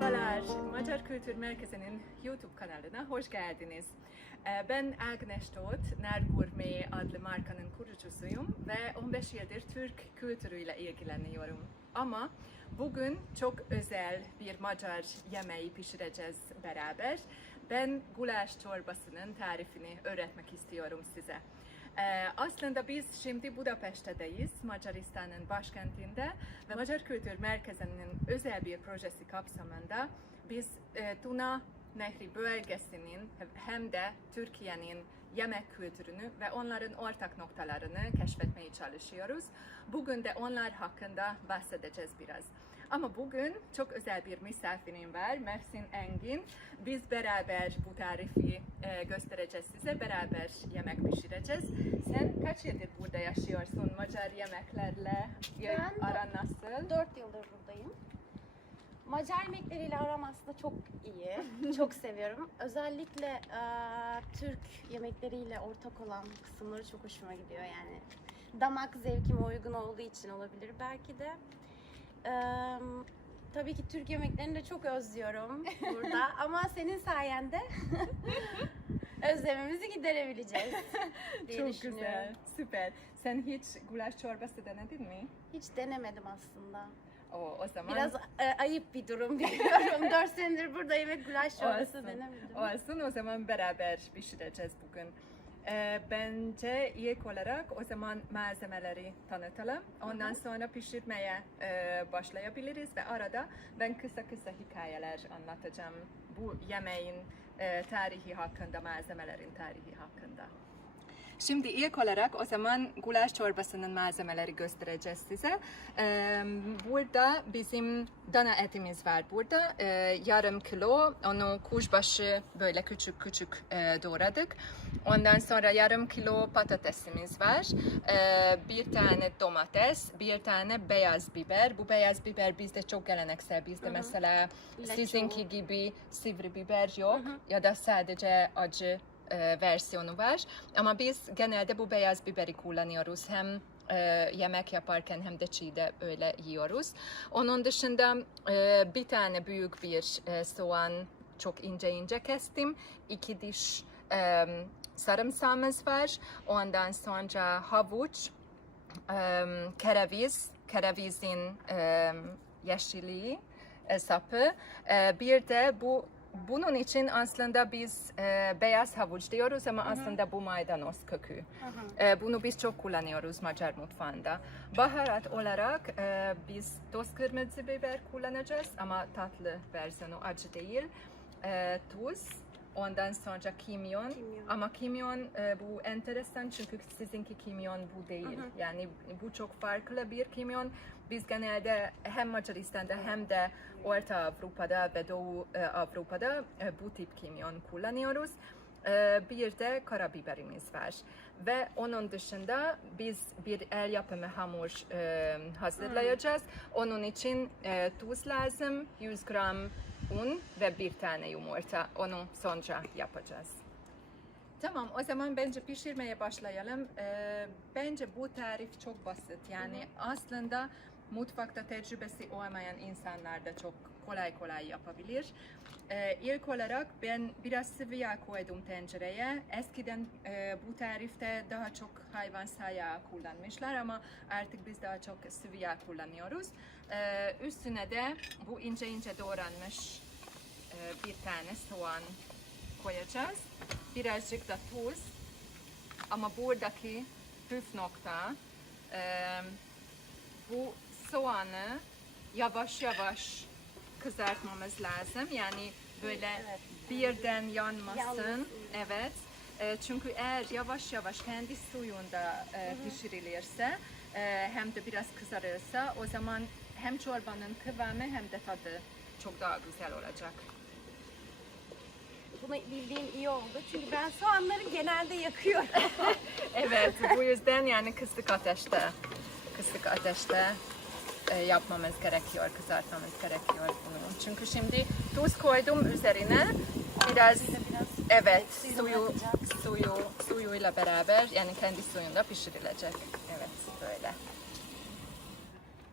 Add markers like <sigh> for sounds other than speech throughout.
Merhabalar, Macar Kültür Merkezi'nin YouTube kanalına hoş geldiniz. Ee, Ben Agnes Toth, Nergurme adlı markanın kurucusuyum ve 15 yıldır Türk kültürüyle ilgileniyorum. Ama bugün çok özel bir Macar yemeği pişireceğiz beraber. Ben gulaş çorbasının tarifini öğretmek istiyorum size. Ee, aslında biz şimdi Budapeşte'deyiz, Macaristan'ın başkentinde ve Macar Kültür Merkezi'nin özel bir projesi kapsamında biz e, Tuna Nehri bölgesinin hem de Türkiye'nin yemek kültürünü ve onların ortak noktalarını keşfetmeye çalışıyoruz. Bugün de onlar hakkında bahsedeceğiz biraz. Ama bugün çok özel bir misafirim var, Mersin Engin. Biz beraber bu tarifi e, göstereceğiz size, beraber yemek pişireceğiz. Sen kaç yıldır burada yaşıyorsun? Macar yemeklerle Ben aran nasıl? 4 yıldır buradayım. Macar yemekleriyle aram aslında çok iyi. <laughs> çok seviyorum. Özellikle e, Türk yemekleriyle ortak olan kısımları çok hoşuma gidiyor yani. Damak zevkime uygun olduğu için olabilir belki de. Tabii ki Türk yemeklerini de çok özlüyorum burada. <laughs> Ama senin sayende <laughs> özlemimizi giderebileceğiz <laughs> diye Çok düşünüyorum. güzel, süper. Sen hiç gulaş çorbası denedin mi? Hiç denemedim aslında. O, o zaman Biraz e, ayıp bir durum biliyorum. 4 senedir buradayım ve gulaş çorbası Olsun. denemedim. Olsun o zaman beraber pişireceğiz bugün. Ee, bence ilk olarak o zaman malzemeleri tanıtalım. Ondan sonra pişirmeye e, başlayabiliriz ve arada ben kısa kısa hikayeler anlatacağım. Bu yemeğin e, tarihi hakkında, malzemelerin tarihi hakkında. Şimdi ilk olarak o zaman gulaş çorbasının malzemeleri göstereceğiz size. Ee, burada bizim dana etimiz var burada. Ee, yarım kilo. Onu kuşbaşı böyle küçük küçük e, doğradık. Ondan sonra yarım kilo patatesimiz var. Ee, bir tane domates, bir tane beyaz biber. Bu beyaz biber bizde çok geleneksel. Bizde mesela Leço. sizinki gibi sivri biber yok ya da sadece acı e, versiyonu var. Ama biz genelde bu beyaz biberi kullanıyoruz. Hem e, yemek yaparken hem de çiğde öyle yiyoruz. Onun dışında e, bir tane büyük bir e, soğan çok ince ince kestim. İki diş e, sarımsağımız var. Ondan sonra havuç, e, kereviz, kerevizin e, yeşilliği, e, sapı. E, bir de bu bunun için aslında biz e, beyaz havuç diyoruz ama aslında bu maydanoz kökü. E, bunu biz çok kullanıyoruz Macar mutfağında. Baharat olarak e, biz toz kırmızı biber kullanacağız ama tatlı versiyonu acı değil. E, tuz, ondan sonra kimyon. Kimyon. Ama kimyon e, bu enteresan çünkü sizinki kimyon bu değil. Yani bu çok farklı bir kimyon. Biz genelde hem Macaristan'da hem de Orta Avrupa'da ve Doğu e, Avrupa'da e, bu tip kimyon kullanıyoruz. E, bir de karabiberimiz var. Ve onun dışında biz bir el yapımı hamur e, hazırlayacağız. Onun için e, tuz lazım, 100 gram un ve bir tane yumurta. Onu sonra yapacağız. Tamam, o zaman bence pişirmeye başlayalım. Ee, bence bu tarif çok basit. Yani aslında mutfakta tecrübesi olmayan insanlar da çok kolay kolay yapabilir. Ee, ilk olarak ben biraz sıvı yağ koydum tencereye. Eskiden e, bu tarifte daha çok hayvansal yağ kullanmışlar ama artık biz daha çok sıvı yağ kullanıyoruz. Ee, üstüne de bu ince ince doğranmış e, bir tane soğan koyacağız. Birazcık da tuz. Ama buradaki püf nokta e, bu soğanı yavaş yavaş kızartmamız lazım. Yani böyle birden yanmasın. Evet. E, çünkü eğer yavaş yavaş kendi suyunda e, pişirilirse e, hem de biraz kızarırsa o zaman hem çorbanın kıvamı hem de tadı çok daha güzel olacak. Bunu bildiğim iyi oldu. Çünkü ben soğanları genelde yakıyorum. <laughs> Evet, bu yüzden yani kısık ateşte, kısık ateşte e, yapmamız gerekiyor, kızartmamız gerekiyor bunu. Çünkü şimdi tuz koydum üzerine, biraz evet suyu suyu suyuyla beraber yani kendi suyunda pişirilecek. Evet, böyle.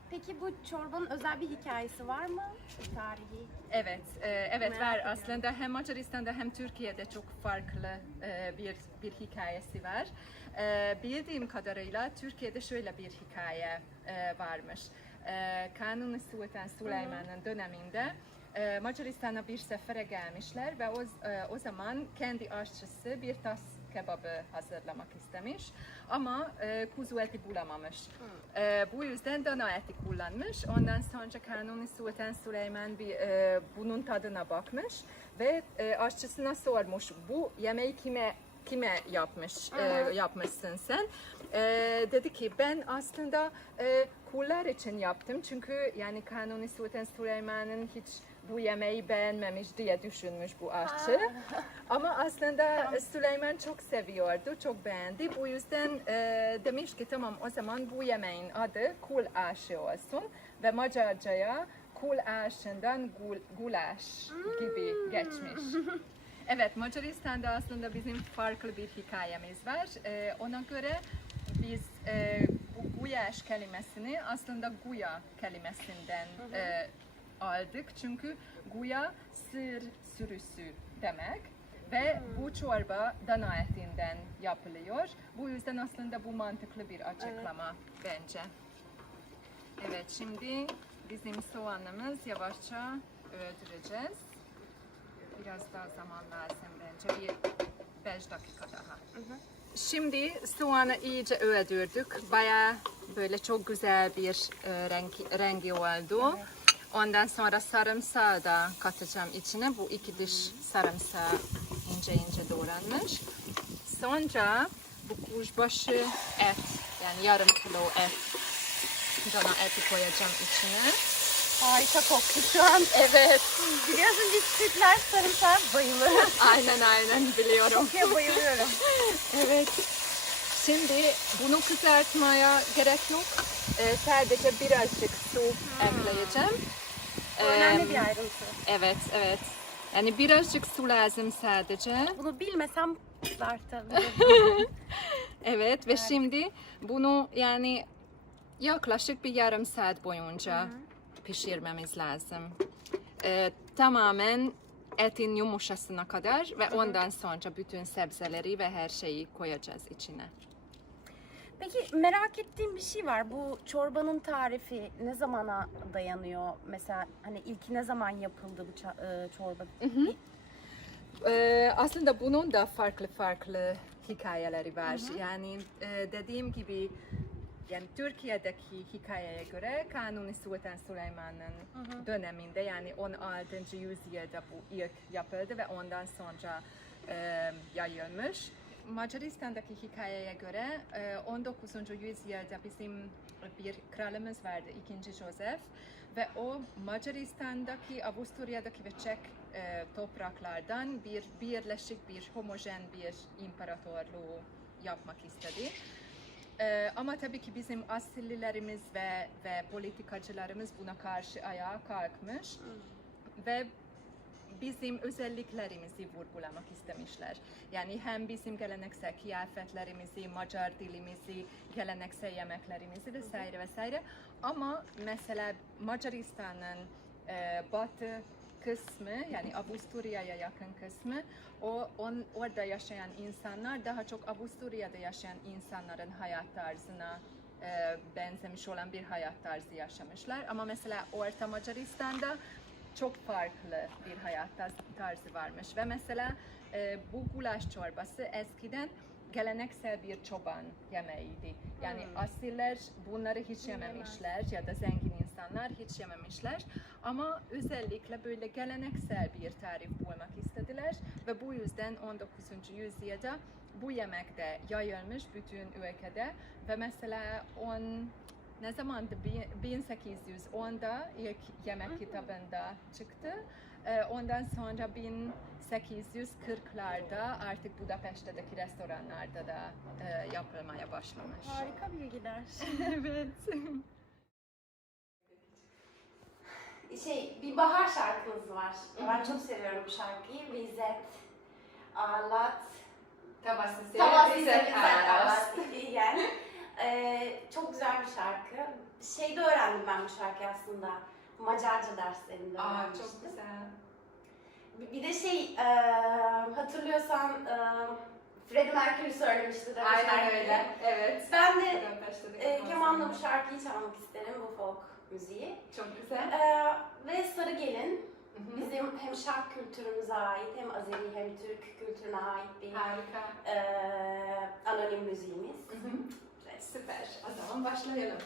Peki bu çorbanın özel bir hikayesi var mı? Bir tarihi. Evet, e, evet Merak var ediyorum. aslında hem Macaristan'da hem Türkiye'de çok farklı e, bir bir hikayesi var. E, bildiğim kadarıyla Türkiye'de şöyle bir hikaye e, varmış. Kanuni Sultan Süleyman'ın döneminde Macaristan'a bir sefere gelmişler ve o, e, o zaman kendi aşçısı bir tas kebabı hazırlamak istemiş ama e, kuzu eti bulamamış. E, bu yüzden dana eti kullanmış. Ondan sonra Kanuni Sultan Süleyman bir, e, bunun tadına bakmış ve e, aşçısına sormuş bu yemeği kime kime yapmış e, yapmışsın sen? E, dedi ki ben aslında e, kullar için yaptım çünkü yani Kanuni Sultan Süleyman'ın hiç bu yemeği beğenmemiş diye düşünmüş bu aşçı. Ama aslında Süleyman çok seviyordu, çok beğendi. Bu yüzden e, demiş ki tamam o zaman bu yemeğin adı kul aşı olsun ve Macarca'ya kul aşından gul, gulaş gibi geçmiş. <laughs> Evet, Macaristan'da aslında bizim farklı bir hikayemiz var. E, ona göre biz e, bu guyaş kelimesini aslında guya kelimesinden e, aldık. Çünkü guya sır sürüsü demek ve bu çorba dana etinden yapılıyor. Bu yüzden aslında bu mantıklı bir açıklama bence. Evet, şimdi bizim soğanımız yavaşça öldüreceğiz. Biraz daha zaman lazım bence. Bir 5 dakika daha. Şimdi soğanı iyice öldürdük. Baya böyle çok güzel bir e, rengi, rengi oldu. Ondan sonra sarımsağı da katacağım içine. Bu iki diş sarımsağı ince ince doğranmış. Sonra bu kuşbaşı et, yani yarım kilo et, dana eti koyacağım içine. Harika koktu şu an. Evet, Biliyorsun biz Türkler sarımsağa bayılırız. <laughs> aynen aynen biliyorum. Kokuya bayılıyorum. Evet. Şimdi bunu kızartmaya gerek yok. Ee, sadece birazcık su ekleyeceğim. Bu önemli Ee, bir ayrıntı. Evet, evet. Yani birazcık su lazım sadece. Bunu bilmesem kızartabilirim. <laughs> Evet ve şimdi bunu yani yaklaşık bir yarım saat boyunca pişirmemiz lazım. Ee, tamamen etin yumuşasına kadar ve ondan sonra bütün sebzeleri ve her şeyi koyacağız içine. Peki merak ettiğim bir şey var. Bu çorbanın tarifi ne zamana dayanıyor? Mesela hani ilk ne zaman yapıldı bu e, çorba? Ee, aslında bunun da farklı farklı hikayeleri var. Yani e, dediğim gibi yani Türkiye'deki hikayeye göre Kanuni Sultan Süleyman'ın döneminde yani 16. yüzyılda bu ilk yapıldı ve ondan sonra e, yayılmış. Macaristan'daki hikayeye göre e, 19. yüzyılda bizim bir kralımız vardı 2. Joseph ve o Macaristan'daki, Avusturya'daki ve Çek topraklardan bir birleşik bir homojen bir imparatorluğu yapmak istedi. E, ama tabii ki bizim asillilerimiz ve ve politikacılarımız buna karşı ayağa kalkmış ve bizim özelliklerimizi vurgulamak istemişler. Yani hem bizim geleneksel kıyafetlerimizi, Macar dilimizi, geleneksel yemeklerimizi vesaire vesaire. Ama mesela Macaristan'ın e, batı kısmı yani Avusturya'ya yakın kısmı o on, orada yaşayan insanlar daha çok Avusturya'da yaşayan insanların hayat tarzına e, benzemiş olan bir hayat tarzı yaşamışlar. Ama mesela Orta Macaristan'da çok farklı bir hayat tarzı varmış ve mesela e, bu gulaş çorbası eskiden geleneksel bir çoban yemeğiydi. Yani asiller bunları hiç yememişler ya da zengin insanlar hiç yememişler. Ama özellikle böyle geleneksel bir tarif bulmak istediler ve bu yüzden 19. yüzyılda bu yemek de yayılmış bütün ülkede ve mesela on ne zamandı? Bi- 1810'da ilk yemek kitabında çıktı. Ee, Ondan sonra 1840'larda artık Budapeşte'deki restoranlarda da e, yapılmaya başlamış. Harika bilgiler. <laughs> evet. Şey, bir bahar şarkımız var. Ben çok seviyorum bu şarkıyı. Vizet, Alat, Tavası Tavas Vizet Aras. Yani Ee, çok güzel bir şarkı. Şeyde öğrendim ben bu şarkıyı aslında. Macarca derslerinde öğrenmiştim. güzel. Bir- de şey, e, hatırlıyorsan e, Freddie Mercury söylemişti de bu şarkıyı. Evet. Ben de e, kemanla bu şarkıyı çalmak isterim, bu folk müziği. Çok güzel. E, ve Sarı Gelin bizim hem şark kültürümüze ait hem Azeri hem Türk kültürüne ait bir Harika. e, anonim müziğimiz. Süper. O zaman başlayalım.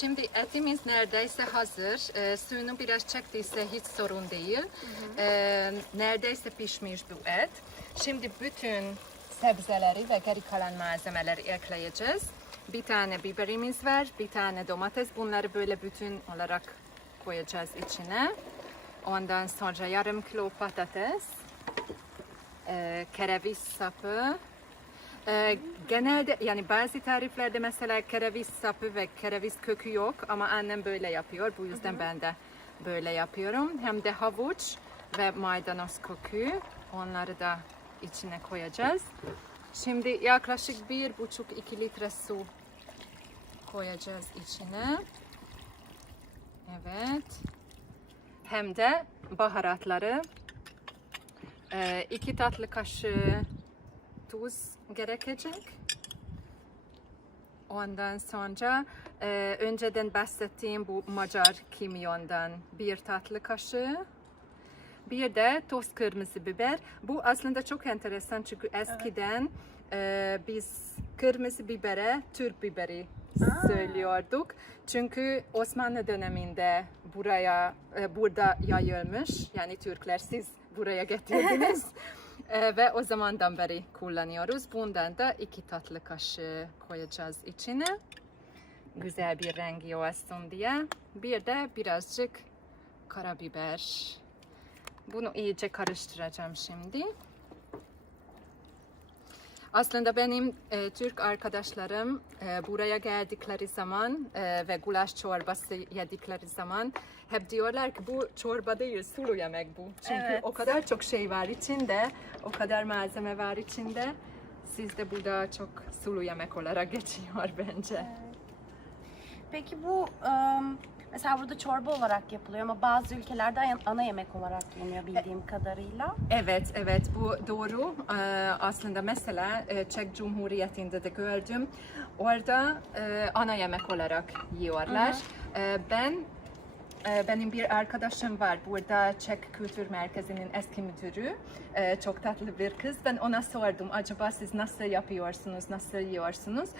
Şimdi etimiz neredeyse hazır. Ee, suyunu biraz çektiyse hiç sorun değil. Ee, neredeyse pişmiş bu et. Şimdi bütün sebzeleri ve geri kalan malzemeleri ekleyeceğiz. Bir tane biberimiz var, bir tane domates. Bunları böyle bütün olarak koyacağız içine. Ondan sonra yarım kilo patates, e, kereviz sapı, ee, genelde yani bazı tariflerde mesela kereviz sapı ve kereviz kökü yok ama annem böyle yapıyor. Bu yüzden ben de böyle yapıyorum. Hem de havuç ve maydanoz kökü onları da içine koyacağız. Şimdi yaklaşık bir buçuk iki litre su koyacağız içine. Evet. hem de baharatları. Ee, iki tatlı kaşığı tuz gerekecek. Ondan sonra e, önceden bahsettiğim bu Macar kimyondan bir tatlı kaşığı. Bir de toz kırmızı biber. Bu aslında çok enteresan çünkü eskiden e, biz kırmızı bibere Türk biberi söylüyorduk. Çünkü Osmanlı döneminde buraya e, burada yayılmış. Yani Türkler siz buraya <laughs> getirdiniz. E, ve o zamandan beri kullanıyoruz. Bundan da iki tatlı kaşığı koyacağız içine. Güzel bir rengi olsun diye. Bir de birazcık karabiber. Bunu iyice karıştıracağım şimdi. Aslında benim e, Türk arkadaşlarım e, buraya geldikleri zaman e, ve gulaş çorbası yedikleri zaman hep diyorlar ki bu çorba değil sulu yemek bu. Çünkü Evet. o kadar çok şey var içinde, o kadar malzeme var içinde. Sizde burada çok sulu yemek olarak <laughs> geçiyor bence. Peki bu ım, mesela burada çorba olarak yapılıyor ama bazı ülkelerde ana- yemek olarak yeniyor bildiğim kadarıyla. Evet, evet bu doğru. Aslında mesela e, Çek Cumhuriyeti'nde de gördüm. Orada e, ana yemek olarak yiyorlar. Ee, ben e, benim bir arkadaşım var burada Çek Kültür Merkezi'nin eski müdürü. Ee, çok tatlı bir kız. Ben ona sordum acaba siz nasıl yapıyorsunuz, nasıl yiyorsunuz?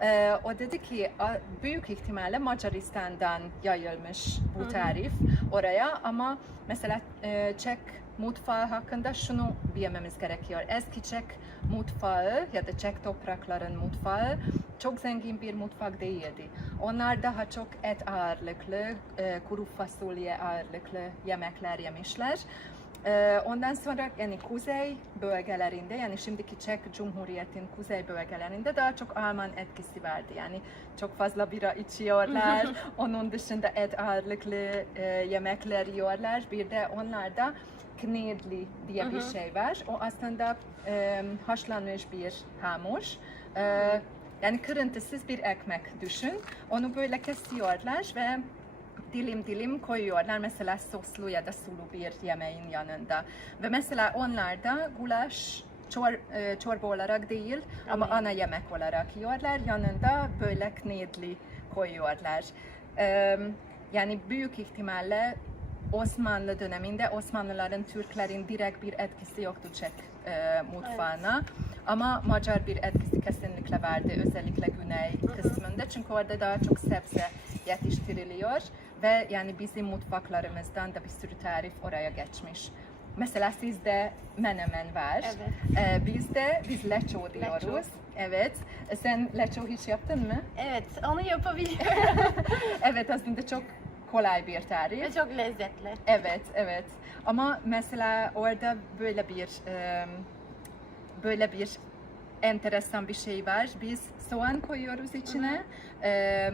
Ee, o dedi ki "A- büyük ihtimalle Macaristan'dan yayılmış bu tarif oraya ama mesela e, Çek mutfağı hakkında şunu bilmemiz gerekiyor. Eski Çek mutfağı ya da Çek toprakların mutfağı çok zengin bir mutfak değildi. Onlar daha çok et ağırlıklı, e, kuru fasulye ağırlıklı yemekler yemişler. Ee, Ondan sonra yani kuzey bölgelerinde yani şimdiki Çek Cumhuriyeti'nin kuzey bölgelerinde daha çok Alman etkisi vardı. Yani çok fazla bira içiyorlar. <laughs> Onun dışında et ağırlıklı e, yemekler yiyorlar. Bir de onlarda knedli diye bir şey var. O aslında e, haşlanmış bir hamur. E, yani kırıntısız bir ekmek düşün. Onu böyle kesiyorlar ve dilim dilim koyuyorlar mesela soslu ya da sulu bir yemeğin yanında. Ve mesela onlar da gulaş çor, e, çorba olarak değil ama Ana yemek olarak yiyorlar. Yanında böyle knedli koyuyorlar. Ee, yani büyük ihtimalle Osmanlı döneminde Osmanlıların Türklerin direkt bir etkisi yoktu Çek e, mutfağına. Ama Macar bir etkisi kesinlikle vardı özellikle güney kısmında. Çünkü orada daha çok sebze yetiştiriliyor ve yani bizim mutfaklarımızdan da bir sürü tarif oraya geçmiş. Mesela sizde menemen var. Evet. Ee, bizde biz leço diyoruz. Leço. Evet. Sen leço hiç yaptın mı? Evet, onu yapabiliyorum <laughs> Evet aslında çok kolay bir tarif. ve çok lezzetli. Evet, evet. Ama mesela orada böyle bir böyle bir enteresan bir şey var. Biz soğan koyuyoruz içine. E,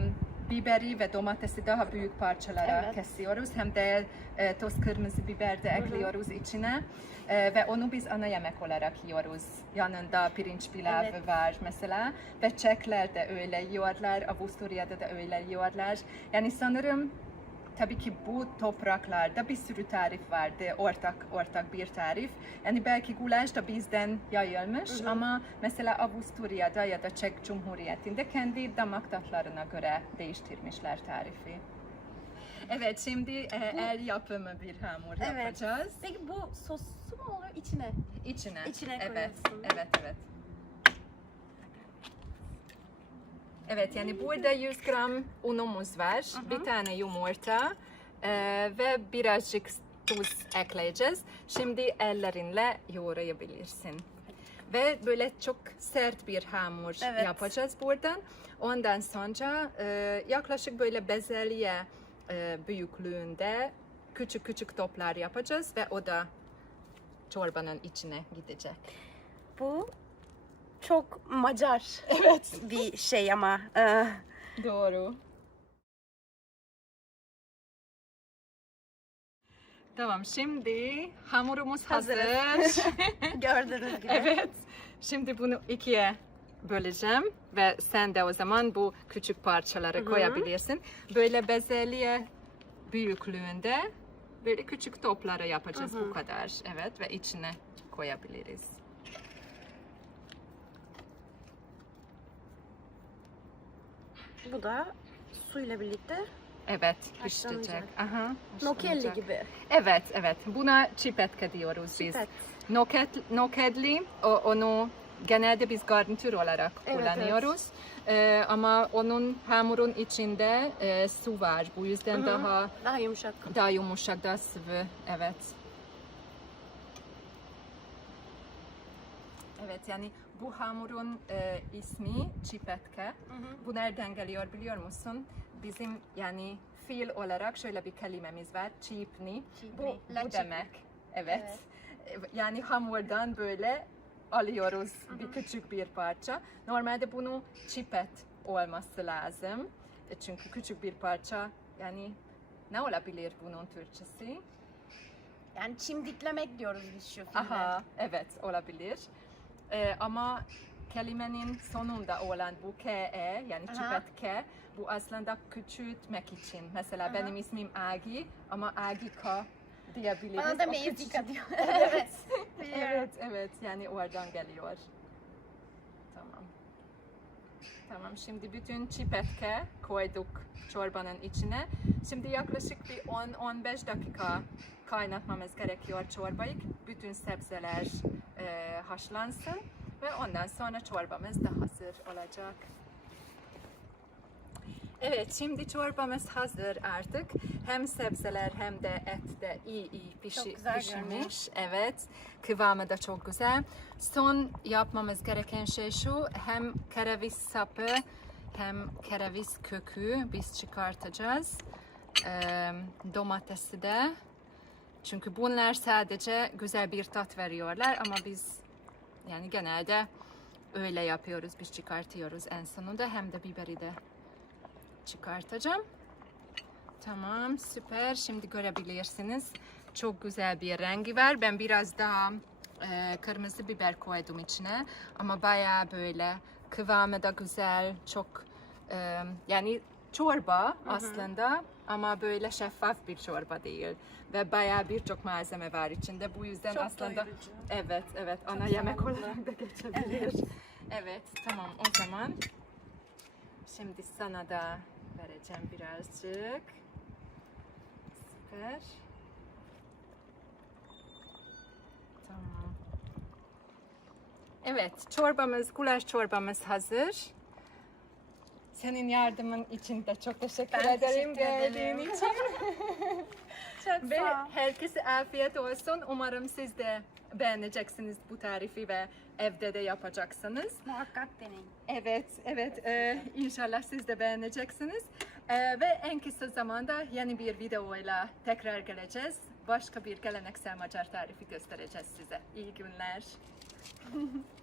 biberi ve domatesi daha büyük parçalara Evet. kesiyoruz. Hem de e, toz kırmızı biber de ekliyoruz içine. E, ve onu biz ana yemek olarak yiyoruz. Yanında pirinç pilavı Evet. var mesela. Ve Çekler de öyle yiyorlar. Avusturya'da da öyle yiyorlar. Yani sanırım Tabii ki bu topraklarda bir sürü tarif vardı, ortak ortak bir tarif. Yani belki gulaş da bizden yayılmış ama mesela Avusturya'da ya da Çek Cumhuriyeti'nde kendi damak tatlarına göre değiştirmişler tarifi. Evet, şimdi e, el yapımı bir hamur Evet. yapacağız. Peki bu soslu mu oluyor içine? İçine. İçine koyuyorsun. evet, evet. Evet, yani burada 100 gram unumuz var, bir tane yumurta e, ve birazcık tuz ekleyeceğiz. Şimdi ellerinle yoğurabilirsin. Ve böyle çok sert bir hamur Evet. yapacağız buradan. Ondan sonra e, yaklaşık böyle bezelye e, büyüklüğünde küçük küçük toplar yapacağız ve o da çorbanın içine gidecek. Bu çok Macar evet. <laughs> bir şey ama. e, Doğru. Tamam şimdi hamurumuz hazır. Hazırız. <laughs> gördüğünüz gibi. evet. Şimdi bunu ikiye böleceğim ve sen de o zaman bu küçük parçaları Hı hı. koyabilirsin. Böyle bezelye büyüklüğünde böyle küçük toplara yapacağız bu kadar. Evet ve içine koyabiliriz. Bu da suyla birlikte Evet, pişecek. Aha, nokelli gibi. Evet, evet. Buna çipetke diyoruz biz. Çipet. Noket, nokedli, o, onu genelde biz garnitür olarak Evet, kullanıyoruz. Ee, ama onun hamurun içinde e, su var. Bu yüzden Hı hı. daha Daha yumuşak. daha yumuşak, daha sıvı. Evet. Evet, yani bu hamurun e, ismi çipetke. Bu nereden geliyor biliyor musun? Bizim yani fiil olarak şöyle bir kelimemiz var. Çipni. Bu, la bu çipni. demek. Evet. Yani hamurdan böyle alıyoruz bir küçük bir parça. Normalde bunu çipet olması lazım. E, Çünkü küçük bir parça yani ne olabilir bunun Türkçesi? Yani çimdiklemek diyoruz biz şu filmde. Aha, evet olabilir. Ee, ama kelimenin sonunda olan bu ke yani Aha. çipet ke bu aslında küçültmek için. Mesela Aha. benim ismim Agi ama Agika diyebiliriz. Bana da Meyzika diyor. <laughs> Evet. Evet, evet. Yani oradan geliyor. Tamam. Tamam, şimdi bütün çipetke koyduk çorbanın içine. Şimdi yaklaşık bir 10-15 dakika kaynatmamız gerekiyor çorbayı. Bütün sebzeler e, haşlansın ve ondan sonra çorbamız da hazır olacak. Evet, şimdi çorbamız hazır artık. Hem sebzeler hem de et de iyi iyi pişi, Çok güzel pişirmiş. Evet, kıvamı da çok güzel. Son yapmamız gereken şey şu, hem kereviz sapı hem kereviz kökü biz çıkartacağız. Ee, domatesi de. Çünkü bunlar sadece güzel bir tat veriyorlar ama biz yani genelde öyle yapıyoruz. Biz çıkartıyoruz en sonunda hem de biberi de çıkartacağım. Tamam süper. Şimdi görebilirsiniz. Çok güzel bir rengi var. Ben biraz daha e, kırmızı biber koydum içine. Ama bayağı böyle kıvamı da güzel. Çok e, yani çorba aslında ama böyle şeffaf bir çorba değil. Ve bayağı birçok malzeme var içinde. Bu yüzden Çok aslında doyurucu. evet evet ana yemek olarak da geçebilir. evet tamam o zaman Şimdi sana da vereceğim birazcık. Süper. Tamam. Evet, çorbamız, gulaş çorbamız hazır. Senin yardımın için de çok teşekkür Ben ederim geldiğin için. <laughs> Çok Ve sağ ol. herkese afiyet olsun. Umarım siz de beğeneceksiniz bu tarifi ve evde de yapacaksınız. Muhakkak deneyin. Evet, evet. e, inşallah siz de beğeneceksiniz. E, ve en kısa zamanda yeni bir videoyla tekrar geleceğiz. Başka bir geleneksel Macar tarifi göstereceğiz size. İyi günler. <laughs>